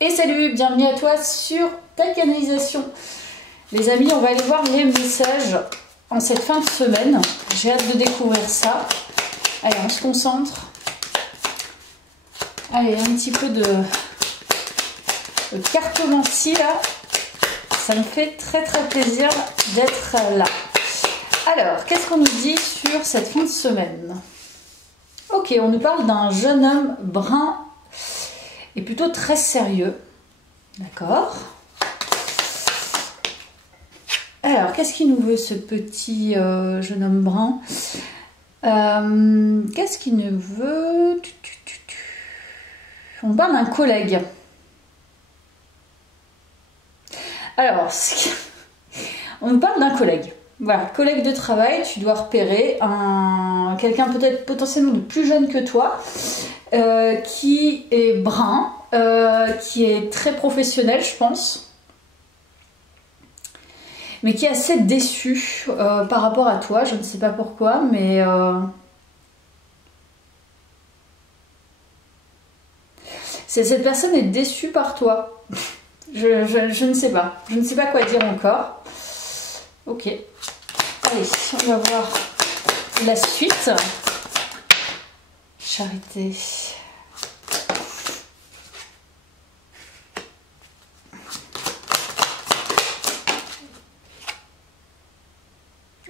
Et salut, bienvenue à toi sur ta canalisation. Les amis, on va aller voir les messages en cette fin de semaine. J'ai hâte de découvrir ça. Allez, on se concentre. Allez, un petit peu de cartomancie là. Ça me fait très plaisir d'être là. Alors, qu'est-ce qu'on nous dit sur cette fin de semaine? Ok, on nous parle d'un jeune homme brun et plutôt très sérieux. D'accord. Alors, qu'est-ce qu'il nous veut, ce petit jeune homme brun? Qu'est-ce qu'il nous veut? On parle d'un collègue. Alors, on nous parle d'un collègue. Voilà, collègue de travail, tu dois repérer quelqu'un peut-être potentiellement de plus jeune que toi, qui est brun, qui est très professionnel, je pense, mais qui est assez déçu par rapport à toi. Je ne sais pas pourquoi, mais cette personne est déçue par toi. Je ne sais pas. Je ne sais pas quoi dire encore. Ok. Allez, on va voir la suite. Charité.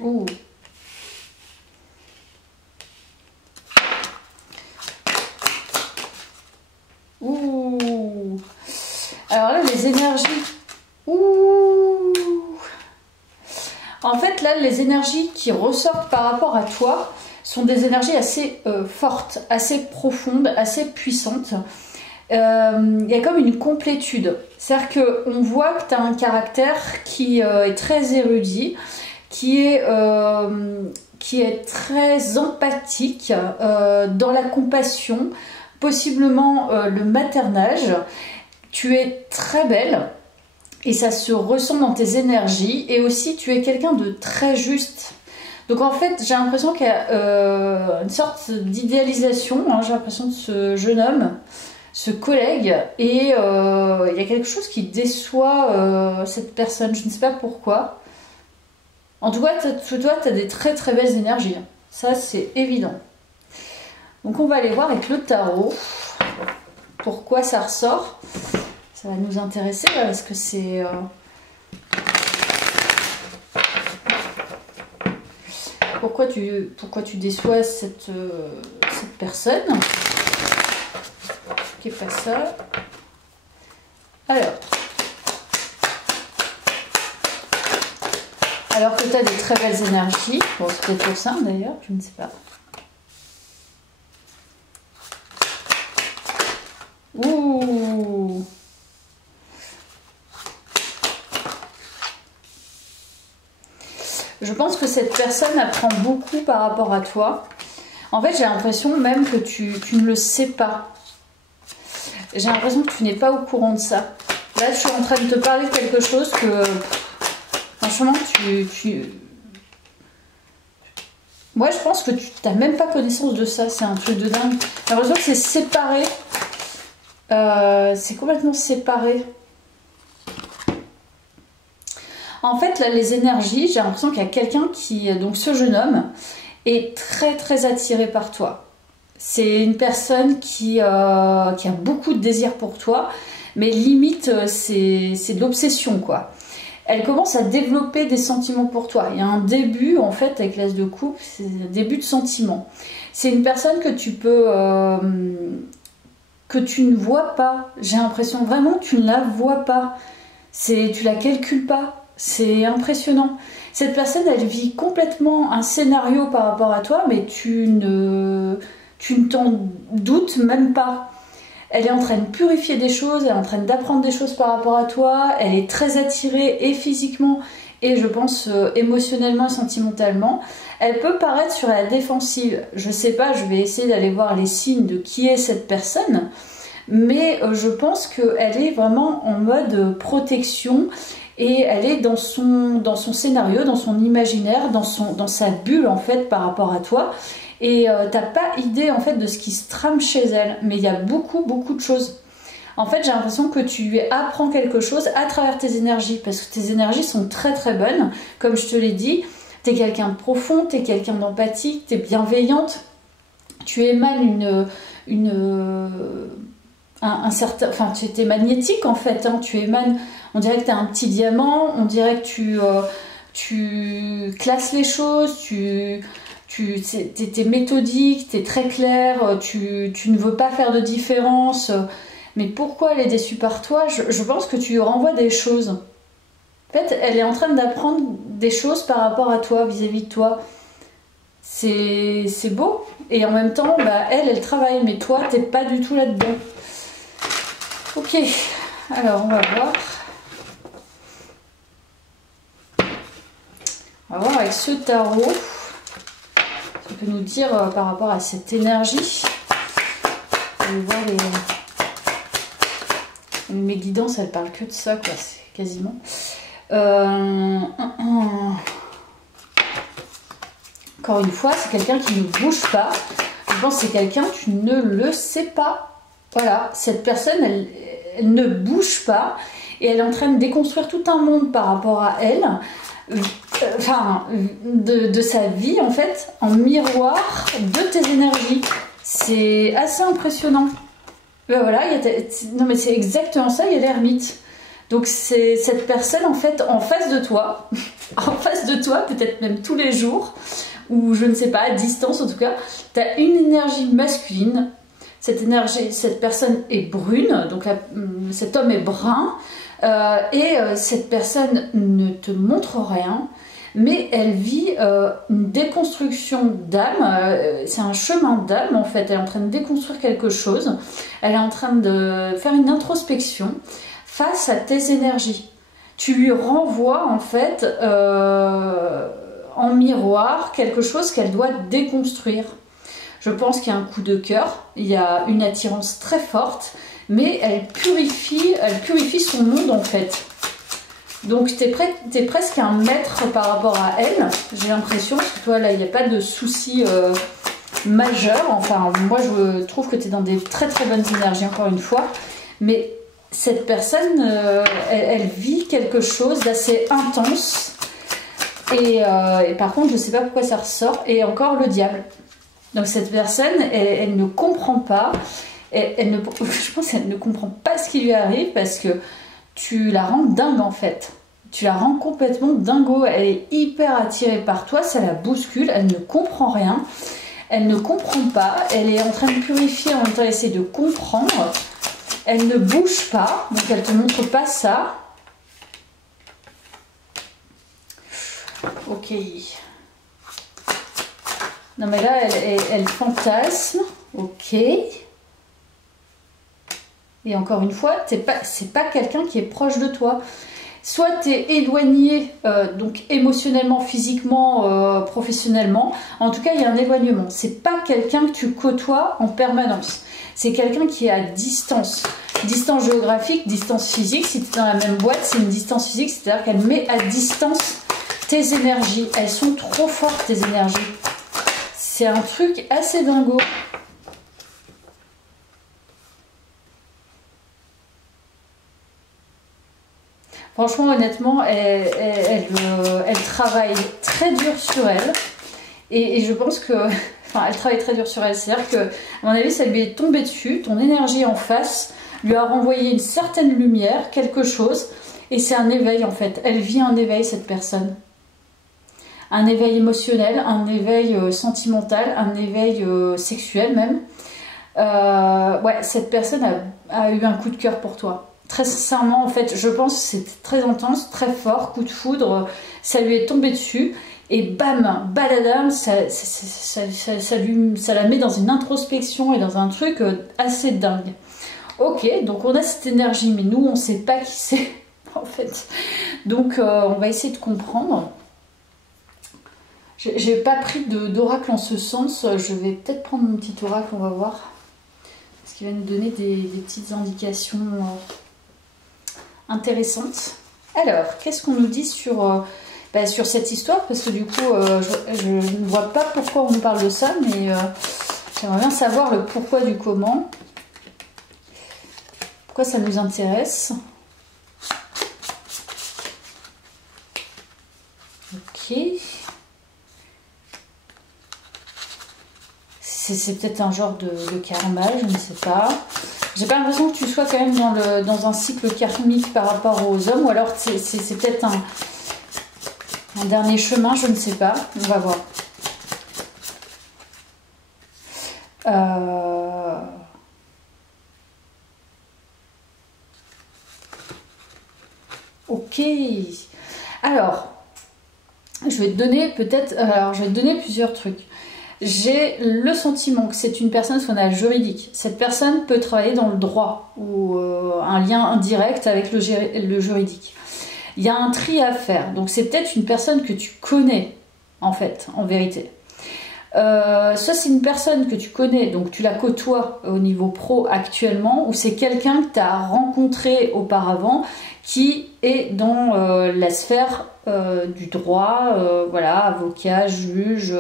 Ouh. Ouh. Alors là, les énergies. Ouh. En fait, là, les énergies qui ressortent par rapport à toi sont des énergies assez fortes, assez profondes, assez puissantes. Il y a comme une complétude. C'est-à-dire qu'on voit que tu as un caractère qui est très érudit, qui est très empathique, dans la compassion, possiblement le maternage. Tu es très belle. Et ça se ressent dans tes énergies. Et aussi, tu es quelqu'un de très juste. Donc en fait, j'ai l'impression qu'il y a une sorte d'idéalisation. Hein, j'ai l'impression de ce jeune homme, ce collègue. Et il y a quelque chose qui déçoit cette personne. Je ne sais pas pourquoi. En tout cas, toi, tu as des très belles énergies. Ça, c'est évident. Donc on va aller voir avec le tarot. Pourquoi ça ressort? Ça va nous intéresser parce que c'est... Pourquoi tu déçois cette personne qui est pas ça? Alors que tu as des très belles énergies. Bon, c'est peut-être pour ça d'ailleurs, je ne sais pas. Ouh. Je pense que cette personne apprend beaucoup par rapport à toi. En fait, j'ai l'impression même que tu ne le sais pas. J'ai l'impression que tu n'es pas au courant de ça. Là, je suis en train de te parler de quelque chose que... Franchement, moi, je pense que tu n'as même pas connaissance de ça. C'est un truc de dingue. J'ai l'impression que c'est séparé. C'est complètement séparé. En fait, là, les énergies, j'ai l'impression qu'il y a quelqu'un qui, donc ce jeune homme, est très attiré par toi. C'est une personne qui a beaucoup de désir pour toi, mais limite, c'est de l'obsession, quoi. Elle commence à développer des sentiments pour toi. Il y a un début, en fait, avec l'as de coupe, c'est un début de sentiment. C'est une personne que tu peux... que tu ne vois pas. J'ai l'impression vraiment que tu ne la vois pas. Tu la calcules pas. C'est impressionnant. Cette personne, elle vit complètement un scénario par rapport à toi, mais tu ne t'en doutes même pas. Elle est en train de purifier des choses, elle est en train d'apprendre des choses par rapport à toi, elle est très attirée et physiquement et je pense émotionnellement et sentimentalement. Elle peut paraître sur la défensive. Je sais pas, je vais essayer d'aller voir les signes de qui est cette personne, mais je pense qu'elle est vraiment en mode protection. Et elle est dans son scénario, dans son imaginaire, dans sa bulle en fait par rapport à toi. Et t'as pas idée en fait de ce qui se trame chez elle. Mais il y a beaucoup de choses. En fait, j'ai l'impression que tu apprends quelque chose à travers tes énergies, parce que tes énergies sont très très bonnes. Comme je te l'ai dit, tu es quelqu'un de profond, tu es quelqu'un d'empathique, tu es bienveillante, tu émanes un certain... Enfin, tu es magnétique en fait, hein, tu émanes... On dirait que tu as un petit diamant, on dirait que tu classes les choses, tu es méthodique, tu es très clair, tu ne veux pas faire de différence. Mais pourquoi elle est déçue par toi? Je pense que tu lui renvoies des choses. En fait, elle est en train d'apprendre des choses par rapport à toi, vis-à-vis de toi. C'est beau. Et en même temps, bah, elle travaille, mais toi, t'es pas du tout là-dedans. Ok, alors on va voir. On va voir avec ce tarot. Ça peut nous dire par rapport à cette énergie. On va voir mes guidances, elles parlent que de ça, quoi. C'est quasiment. Encore une fois, c'est quelqu'un qui ne bouge pas. Je pense que c'est quelqu'un, tu ne le sais pas. Voilà, cette personne, elle ne bouge pas et elle est en train de déconstruire tout un monde par rapport à elle. Enfin, de sa vie, en fait, en miroir de tes énergies. C'est assez impressionnant. Ben voilà, non mais c'est exactement ça, il y a l'ermite. Donc c'est cette personne, en fait, en face de toi, en face de toi, peut-être même tous les jours, ou je ne sais pas, à distance en tout cas, tu as une énergie masculine. Cette énergie, cette personne est brune, donc cet homme est brun, cette personne ne te montre rien, mais elle vit une déconstruction d'âme. C'est un chemin d'âme en fait. Elle est en train de déconstruire quelque chose. Elle est en train de faire une introspection face à tes énergies. Tu lui renvoies en fait en miroir quelque chose qu'elle doit déconstruire. Je pense qu'il y a un coup de cœur, il y a une attirance très forte, mais elle purifie son monde en fait. Donc tu es presque un maître par rapport à elle, j'ai l'impression, parce que toi là il n'y a pas de soucis majeurs. Enfin moi je trouve que tu es dans des très très bonnes énergies encore une fois, mais cette personne elle vit quelque chose d'assez intense et par contre je ne sais pas pourquoi ça ressort, et encore le diable. Donc cette personne elle ne comprend pas, je pense qu'elle ne comprend pas ce qui lui arrive, parce que tu la rends dingue en fait. Tu la rends complètement dingo. Elle est hyper attirée par toi, ça la bouscule, elle ne comprend rien. Elle ne comprend pas, elle est en train de purifier, en même temps essayer de comprendre. Elle ne bouge pas, donc elle ne te montre pas ça. Ok. Non mais là, elle fantasme. Ok. Et encore une fois, c'est pas quelqu'un qui est proche de toi. Soit tu es éloigné, donc émotionnellement, physiquement, professionnellement. En tout cas, il y a un éloignement. C'est pas quelqu'un que tu côtoies en permanence. C'est quelqu'un qui est à distance. Distance géographique, distance physique. Si tu es dans la même boîte, c'est une distance physique. C'est-à-dire qu'elle met à distance tes énergies. Elles sont trop fortes, tes énergies. C'est un truc assez dingo. Franchement, honnêtement, elle travaille très dur sur elle. Et je pense que... Enfin, elle travaille très dur sur elle. C'est-à-dire que, à mon avis, ça lui est tombé dessus. Ton énergie en face lui a renvoyé une certaine lumière, quelque chose. Et c'est un éveil, en fait. Elle vit un éveil, cette personne. Un éveil émotionnel, un éveil sentimental, un éveil sexuel même. Ouais, cette personne a eu un coup de cœur pour toi. Très sincèrement, en fait, je pense que c'est très intense, très fort, coup de foudre, ça lui est tombé dessus, et bam, baladam, ça la met dans une introspection et dans un truc assez dingue. Ok, donc on a cette énergie, mais nous, on ne sait pas qui c'est, en fait. Donc, on va essayer de comprendre. J'ai pas pris d'oracle en ce sens, je vais peut-être prendre mon petit oracle, on va voir. Parce qu'il va nous donner des petites indications... intéressante. Alors, qu'est-ce qu'on nous dit sur cette histoire? Parce que du coup, je ne vois pas pourquoi on nous parle de ça, mais j'aimerais bien savoir le pourquoi du comment. Pourquoi ça nous intéresse? Ok. C'est peut-être un genre de karma, je ne sais pas. J'ai pas l'impression que tu sois quand même dans un cycle karmique par rapport aux hommes, ou alors c'est peut-être un dernier chemin, je ne sais pas. On va voir. Ok. Alors, je vais te donner plusieurs trucs. J'ai le sentiment que c'est une personne, ce qu'on a juridique. Cette personne peut travailler dans le droit ou un lien indirect avec le juridique. Il y a un tri à faire. Donc c'est peut-être une personne que tu connais, en fait, en vérité. Soit c'est une personne que tu connais, donc tu la côtoies au niveau pro actuellement, ou c'est quelqu'un que tu as rencontré auparavant qui est dans la sphère du droit, voilà, avocat, juge,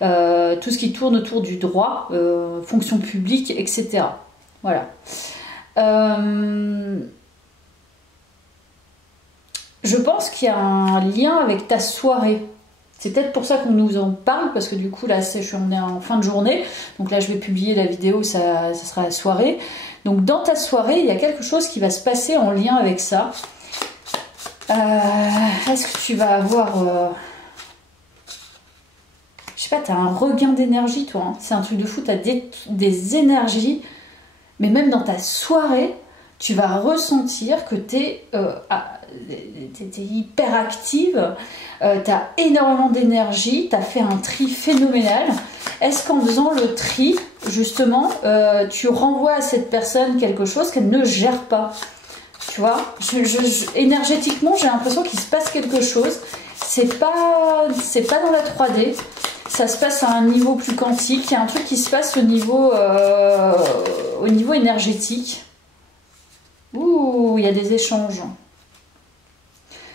tout ce qui tourne autour du droit, fonction publique, etc. Voilà. Je pense qu'il y a un lien avec ta soirée. C'est peut-être pour ça qu'on nous en parle, parce que du coup, là, on est en fin de journée. Donc là, je vais publier la vidéo, ça sera la soirée. Donc dans ta soirée, il y a quelque chose qui va se passer en lien avec ça. Est-ce que tu vas avoir... je sais pas, tu as un regain d'énergie, toi. Hein. C'est un truc de fou, tu as des énergies. Mais même dans ta soirée, tu vas ressentir que tu es... t'es hyper active, tu as énormément d'énergie, tu as fait un tri phénoménal. Est-ce qu'en faisant le tri, justement, tu renvoies à cette personne quelque chose qu'elle ne gère pas? Tu vois, énergétiquement, j'ai l'impression qu'il se passe quelque chose. C'est pas dans la 3D, ça se passe à un niveau plus quantique. Il y a un truc qui se passe au niveau énergétique. Ouh, il y a des échanges.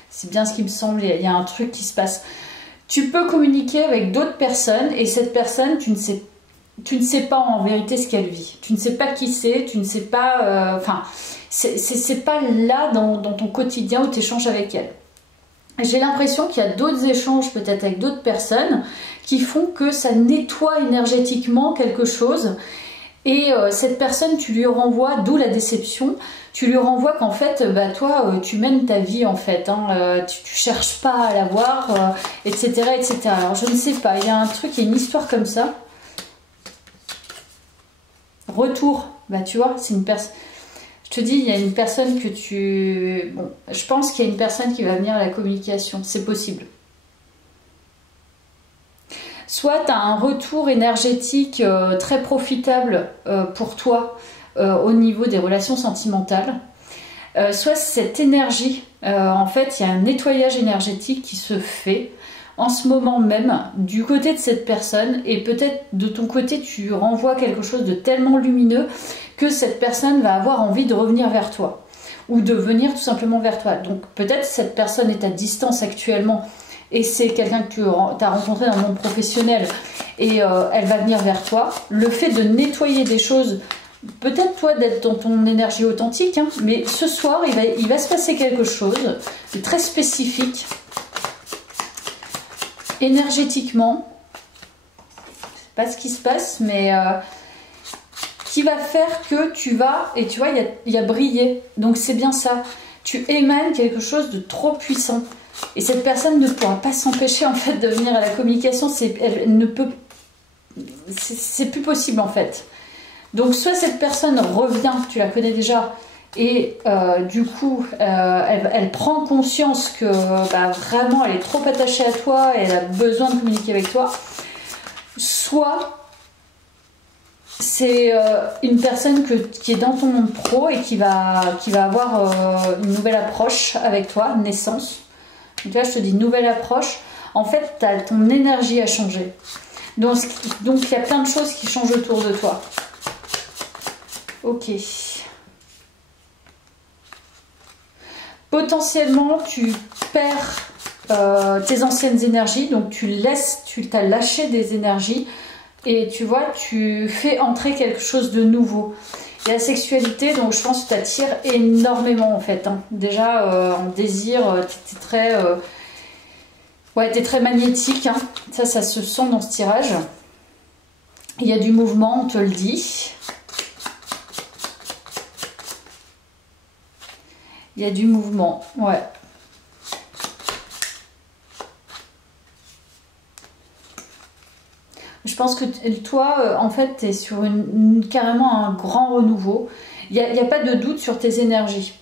C'est bien ce qui me semble, il y a un truc qui se passe. Tu peux communiquer avec d'autres personnes et cette personne, tu ne sais pas en vérité ce qu'elle vit. Tu ne sais pas qui c'est, tu ne sais pas... Enfin, c'est pas là dans ton quotidien où tu échanges avec elle. J'ai l'impression qu'il y a d'autres échanges peut-être avec d'autres personnes qui font que ça nettoie énergétiquement quelque chose. Et cette personne, tu lui renvoies, d'où la déception, tu lui renvoies qu'en fait, bah, toi, tu mènes ta vie en fait, hein, tu cherches pas à la voir, etc., etc. Alors je ne sais pas, il y a un truc, il y a une histoire comme ça. Retour, bah tu vois, c'est une personne... Je te dis, il y a une personne que tu... Bon, je pense qu'il y a une personne qui va venir à la communication, c'est possible. Soit tu as un retour énergétique très profitable pour toi au niveau des relations sentimentales. Soit cette énergie, en fait, il y a un nettoyage énergétique qui se fait en ce moment même du côté de cette personne. Et peut-être de ton côté, tu renvoies quelque chose de tellement lumineux que cette personne va avoir envie de revenir vers toi. Ou de venir tout simplement vers toi. Donc peut-être cette personne est à distance actuellement. Et c'est quelqu'un que tu as rencontré dans le monde professionnel et elle va venir vers toi. Le fait de nettoyer des choses, peut-être toi d'être dans ton énergie authentique, hein, mais ce soir il va se passer quelque chose de très spécifique, énergétiquement. Je sais pas ce qui se passe, mais qui va faire que tu vas, et tu vois, il y a brillé. Donc c'est bien ça, tu émanes quelque chose de trop puissant. Et cette personne ne pourra pas s'empêcher en fait de venir à la communication, elle ne peut, c'est plus possible en fait. Donc soit cette personne revient, tu la connais déjà, et du coup elle prend conscience que bah, vraiment elle est trop attachée à toi et elle a besoin de communiquer avec toi. Soit c'est une personne qui est dans ton monde pro et qui va avoir une nouvelle approche avec toi, naissance. Donc là, je te dis nouvelle approche. En fait, ton énergie a changé. Donc, il y a plein de choses qui changent autour de toi. Ok. Potentiellement, tu perds tes anciennes énergies. Donc, tu t'as lâché des énergies. Et tu vois, tu fais entrer quelque chose de nouveau. Il y a la sexualité, donc je pense que tu attires énormément en fait. Hein. Déjà, en désir, tu es très... ouais, tu es très magnétique. Hein. Ça se sent dans ce tirage. Il y a du mouvement, on te le dit. Il y a du mouvement, ouais. Je pense que toi, en fait, tu es sur carrément un grand renouveau. Il n'y a pas de doute sur tes énergies.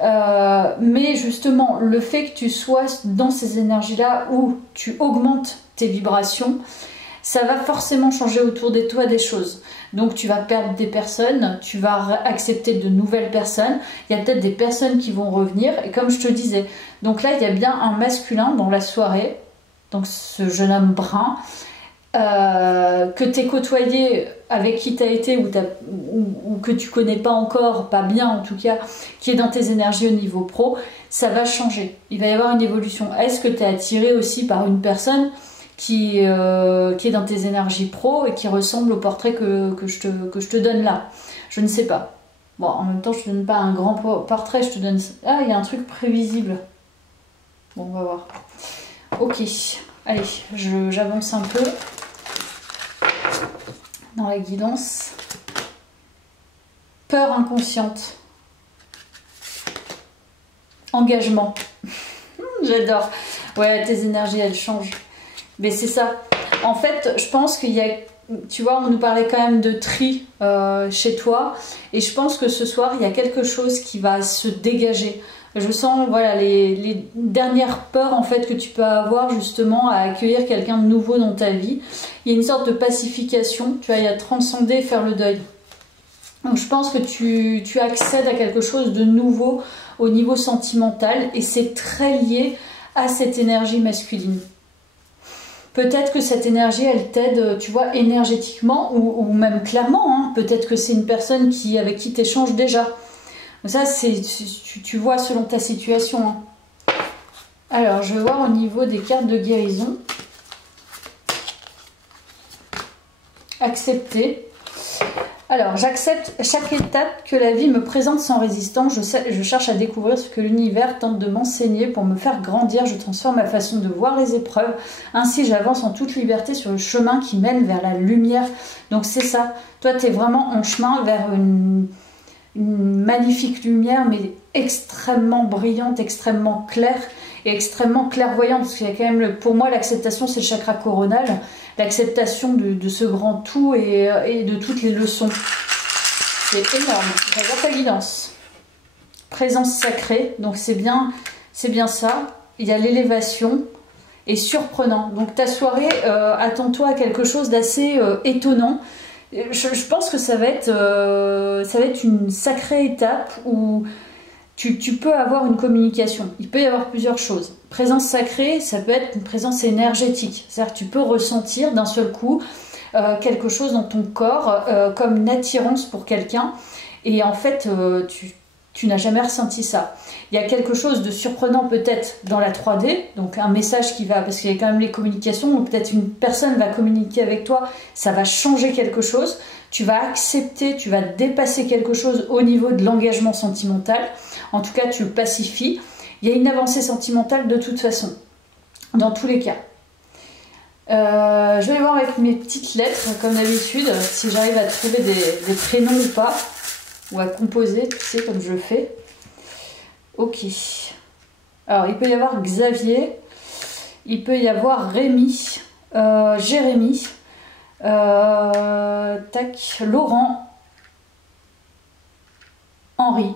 Mais justement, le fait que tu sois dans ces énergies-là où tu augmentes tes vibrations, ça va forcément changer autour de toi des choses. Donc tu vas perdre des personnes, tu vas accepter de nouvelles personnes, il y a peut-être des personnes qui vont revenir, et comme je te disais, donc là il y a bien un masculin dans la soirée, donc ce jeune homme brun, que tu es côtoyé, avec qui tu as été, ou que tu connais pas encore, pas bien en tout cas, qui est dans tes énergies au niveau pro, ça va changer, il va y avoir une évolution. Est-ce que tu es attiré aussi par une personne qui est dans tes énergies pro et qui ressemble au portrait que je te donne là? Je ne sais pas. Bon, en même temps, je te donne pas un grand portrait, je te donne... Ah, il y a un truc prévisible. Bon, on va voir. Ok, allez, j'avance un peu dans la guidance. Peur inconsciente. Engagement. J'adore. Ouais, tes énergies, elles changent. Mais c'est ça. En fait, je pense qu'il y a... Tu vois, on nous parlait quand même de tri chez toi. Et je pense que ce soir, il y a quelque chose qui va se dégager. Je sens, voilà, les dernières peurs, en fait, que tu peux avoir, justement, à accueillir quelqu'un de nouveau dans ta vie. Il y a une sorte de pacification. Tu vois, il y a transcender, faire le deuil. Donc, je pense que tu accèdes à quelque chose de nouveau au niveau sentimental. Et c'est très lié à cette énergie masculine. Peut-être que cette énergie, elle t'aide, tu vois, énergétiquement ou même clairement. Hein. Peut-être que c'est une personne avec qui tu échanges déjà. Ça, tu vois selon ta situation. Hein. Alors, je vais voir au niveau des cartes de guérison. Accepter. Alors, j'accepte chaque étape que la vie me présente sans résistance. Je cherche à découvrir ce que l'univers tente de m'enseigner pour me faire grandir. Je transforme ma façon de voir les épreuves. Ainsi, j'avance en toute liberté sur le chemin qui mène vers la lumière. Donc, c'est ça. Toi, tu es vraiment en chemin vers une magnifique lumière, mais extrêmement brillante, extrêmement claire et extrêmement clairvoyante. Parce qu'il y a quand même, pour moi, l'acceptation, c'est le chakra coronal. L'acceptation de ce grand tout et de toutes les leçons. C'est énorme. J'adore ta guidance. Présence sacrée, donc c'est bien ça. Il y a l'élévation et surprenant. Donc ta soirée, attends-toi à quelque chose d'assez étonnant. Je pense que ça va être une sacrée étape où tu peux avoir une communication. Il peut y avoir plusieurs choses. Présence sacrée, ça peut être une présence énergétique. C'est-à-dire que tu peux ressentir d'un seul coup quelque chose dans ton corps comme une attirance pour quelqu'un. Et en fait, tu n'as jamais ressenti ça. Il y a quelque chose de surprenant peut-être dans la 3D, donc un message qui va, parce qu'il y a quand même les communications, donc peut-être une personne va communiquer avec toi, ça va changer quelque chose. Tu vas accepter, tu vas dépasser quelque chose au niveau de l'engagement sentimental. En tout cas, tu le pacifies. Il y a une avancée sentimentale de toute façon, dans tous les cas. Je vais voir avec mes petites lettres, comme d'habitude, si j'arrive à trouver des prénoms ou pas, ou à composer, tu sais, comme je le fais. Ok. Alors, il peut y avoir Xavier, il peut y avoir Rémi, Jérémy, tac, Laurent, Henri,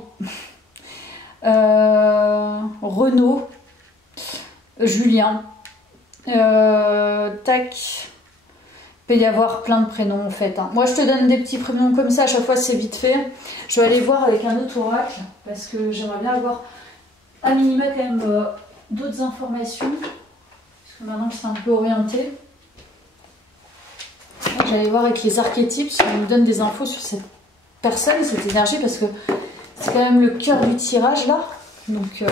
Renaud, Julien, tac, il peut y avoir plein de prénoms en fait. Hein. Moi je te donne des petits prénoms comme ça, à chaque fois c'est vite fait. Je vais aller voir avec un autre oracle parce que j'aimerais bien avoir à minima quand même d'autres informations. Parce que maintenant que c'est un peu orienté. J'allais voir avec les archétypes, ça me donne des infos sur cette personne, cette énergie, parce que c'est quand même le cœur du tirage là. Donc,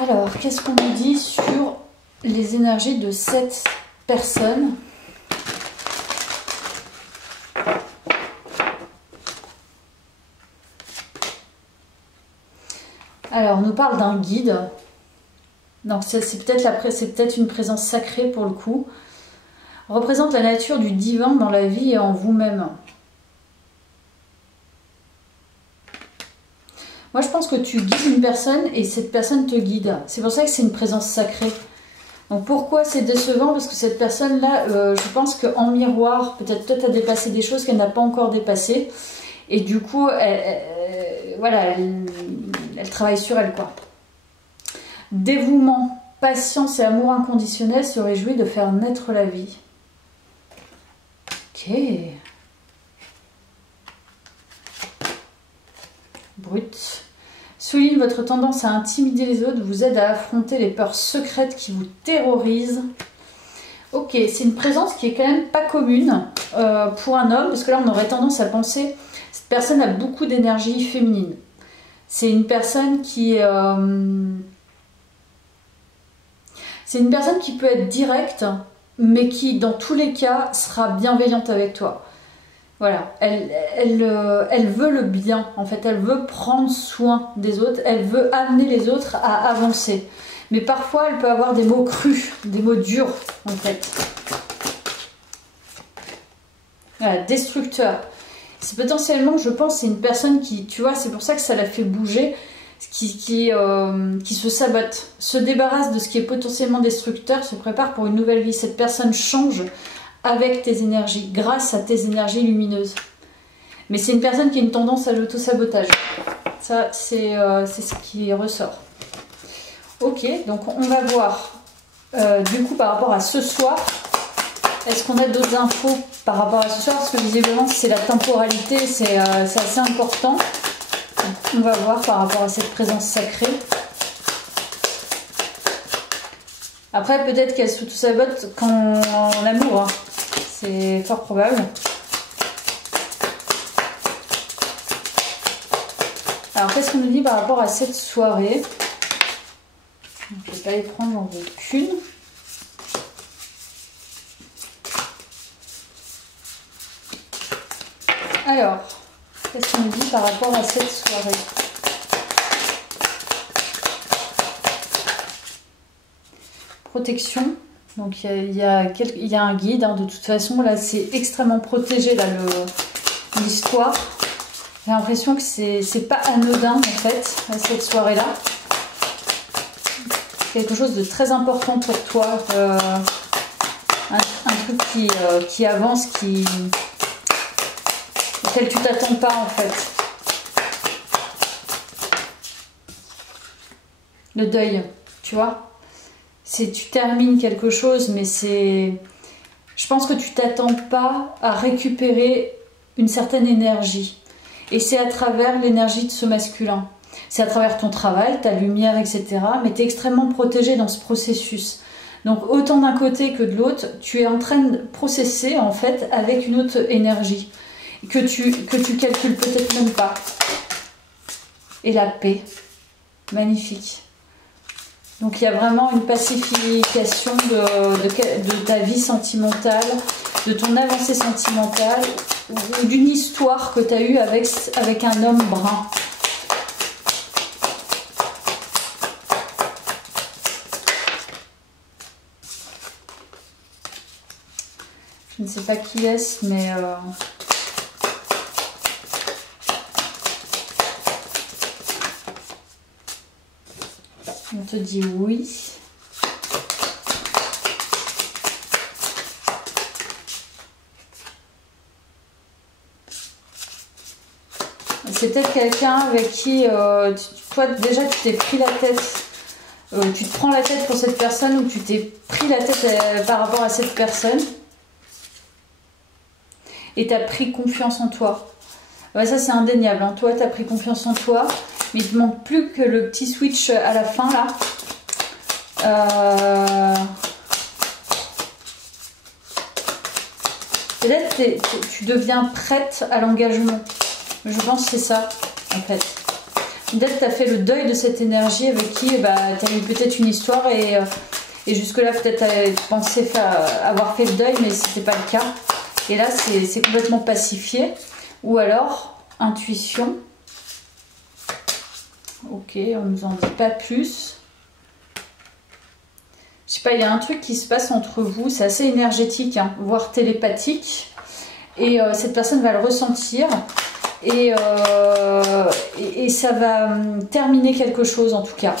alors, qu'est-ce qu'on nous dit sur les énergies de cette personne? Alors, on nous parle d'un guide. Donc, c'est peut-être une présence sacrée pour le coup. On représente la nature du divin dans la vie et en vous-même. Moi, je pense que tu guides une personne et cette personne te guide. C'est pour ça que c'est une présence sacrée. Donc, pourquoi c'est décevant? Parce que cette personne-là, je pense qu'en miroir, peut-être toi, tu as dépassé des choses qu'elle n'a pas encore dépassées. Et du coup, voilà, elle travaille sur elle, quoi. Dévouement, patience et amour inconditionnel se réjouit de faire naître la vie. Ok. Brut. Souligne votre tendance à intimider les autres, vous aide à affronter les peurs secrètes qui vous terrorisent. Ok, c'est une présence qui est quand même pas commune pour un homme, parce que là on aurait tendance à penser cette personne a beaucoup d'énergie féminine. C'est une personne qui peut être directe, mais qui dans tous les cas sera bienveillante avec toi. Voilà, elle veut le bien, en fait, elle veut prendre soin des autres, elle veut amener les autres à avancer. Mais parfois, elle peut avoir des mots crus, des mots durs, en fait. Voilà, destructeur. C'est potentiellement, je pense, c'est une personne qui, tu vois, c'est pour ça que ça la fait bouger, qui se sabote, se débarrasse de ce qui est potentiellement destructeur, se prépare pour une nouvelle vie. Cette personne change avec tes énergies, grâce à tes énergies lumineuses. Mais c'est une personne qui a une tendance à l'auto-sabotage. Ça, c'est ce qui ressort. Ok, donc on va voir, du coup, par rapport à ce soir, est-ce qu'on a d'autres infos par rapport à ce soir? Parce que visiblement, c'est la temporalité, c'est assez important. On va voir par rapport à cette présence sacrée. Après, peut-être qu'elle s'auto-sabote quand l'amour, hein. C'est fort probable. Alors, qu'est-ce qu'on nous dit par rapport à cette soirée? Je ne vais pas les prendre, j'en veux qu'une. Alors, qu'est-ce qu'on nous dit par rapport à cette soirée? Protection. Donc il y a un guide, hein, de toute façon, là c'est extrêmement protégé, là, l'histoire. J'ai l'impression que c'est pas anodin en fait, cette soirée-là. Quelque chose de très important pour toi, un truc qui avance, auquel tu t'attends pas en fait. Le deuil, tu vois. Tu termines quelque chose, mais je pense que tu t'attends pas à récupérer une certaine énergie. Et c'est à travers l'énergie de ce masculin. C'est à travers ton travail, ta lumière, etc. Mais tu es extrêmement protégé dans ce processus. Donc autant d'un côté que de l'autre, tu es en train de processer en fait avec une autre énergie que tu calcules peut-être même pas. Et la paix, magnifique. Donc il y a vraiment une pacification de ta vie sentimentale, de ton avancée sentimentale, ou d'une histoire que tu as eue avec un homme brun. Je ne sais pas qui est-ce, mais... on te dit oui. C'est peut-être quelqu'un avec qui, toi déjà tu t'es pris la tête, tu te prends la tête pour cette personne, ou tu t'es pris la tête par rapport à cette personne. Et tu as pris confiance en toi. Ouais, ça c'est indéniable, hein. Toi tu as pris confiance en toi. Mais il ne manque plus que le petit switch à la fin là. Peut-être tu deviens prête à l'engagement. Je pense que c'est ça en fait. Peut-être tu as fait le deuil de cette énergie avec qui tu as eu peut-être une histoire et jusque-là peut-être tu avais pensé avoir fait le deuil, mais ce n'était pas le cas. Et là c'est complètement pacifié. Ou alors intuition. Ok, on nous en dit pas plus. Je sais pas, il y a un truc qui se passe entre vous, c'est assez énergétique, hein, voire télépathique. Et cette personne va le ressentir. Et ça va terminer quelque chose en tout cas.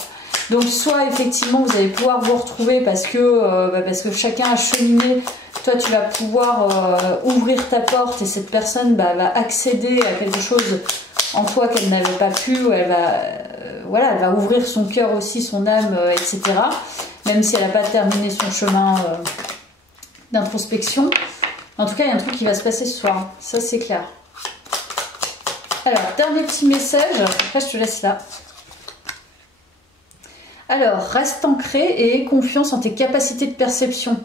Donc soit effectivement vous allez pouvoir vous retrouver parce que chacun a cheminé. Toi tu vas pouvoir ouvrir ta porte et cette personne va accéder à quelque chose en toi qu'elle n'avait pas pu. Elle va ouvrir son cœur aussi, son âme, etc. Même si elle n'a pas terminé son chemin d'introspection. En tout cas il y a un truc qui va se passer ce soir, ça c'est clair. Alors, dernier petit message, après je te laisse là. Alors, reste ancré et aie confiance en tes capacités de perception.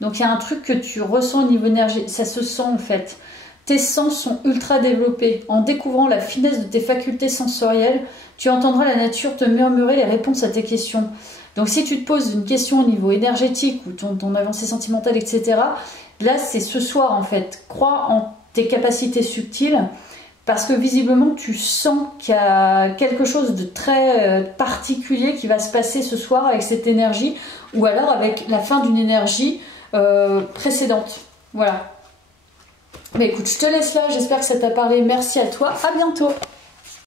Donc, il y a un truc que tu ressens au niveau énergie, ça se sent en fait. Tes sens sont ultra développés. En découvrant la finesse de tes facultés sensorielles, tu entendras la nature te murmurer les réponses à tes questions. Donc, si tu te poses une question au niveau énergétique ou ton avancée sentimentale, etc., là, c'est ce soir en fait. Crois en tes capacités subtiles. Parce que visiblement, tu sens qu'il y a quelque chose de très particulier qui va se passer ce soir avec cette énergie, ou alors avec la fin d'une énergie précédente. Voilà. Mais écoute, je te laisse là, j'espère que ça t'a parlé. Merci à toi, à bientôt.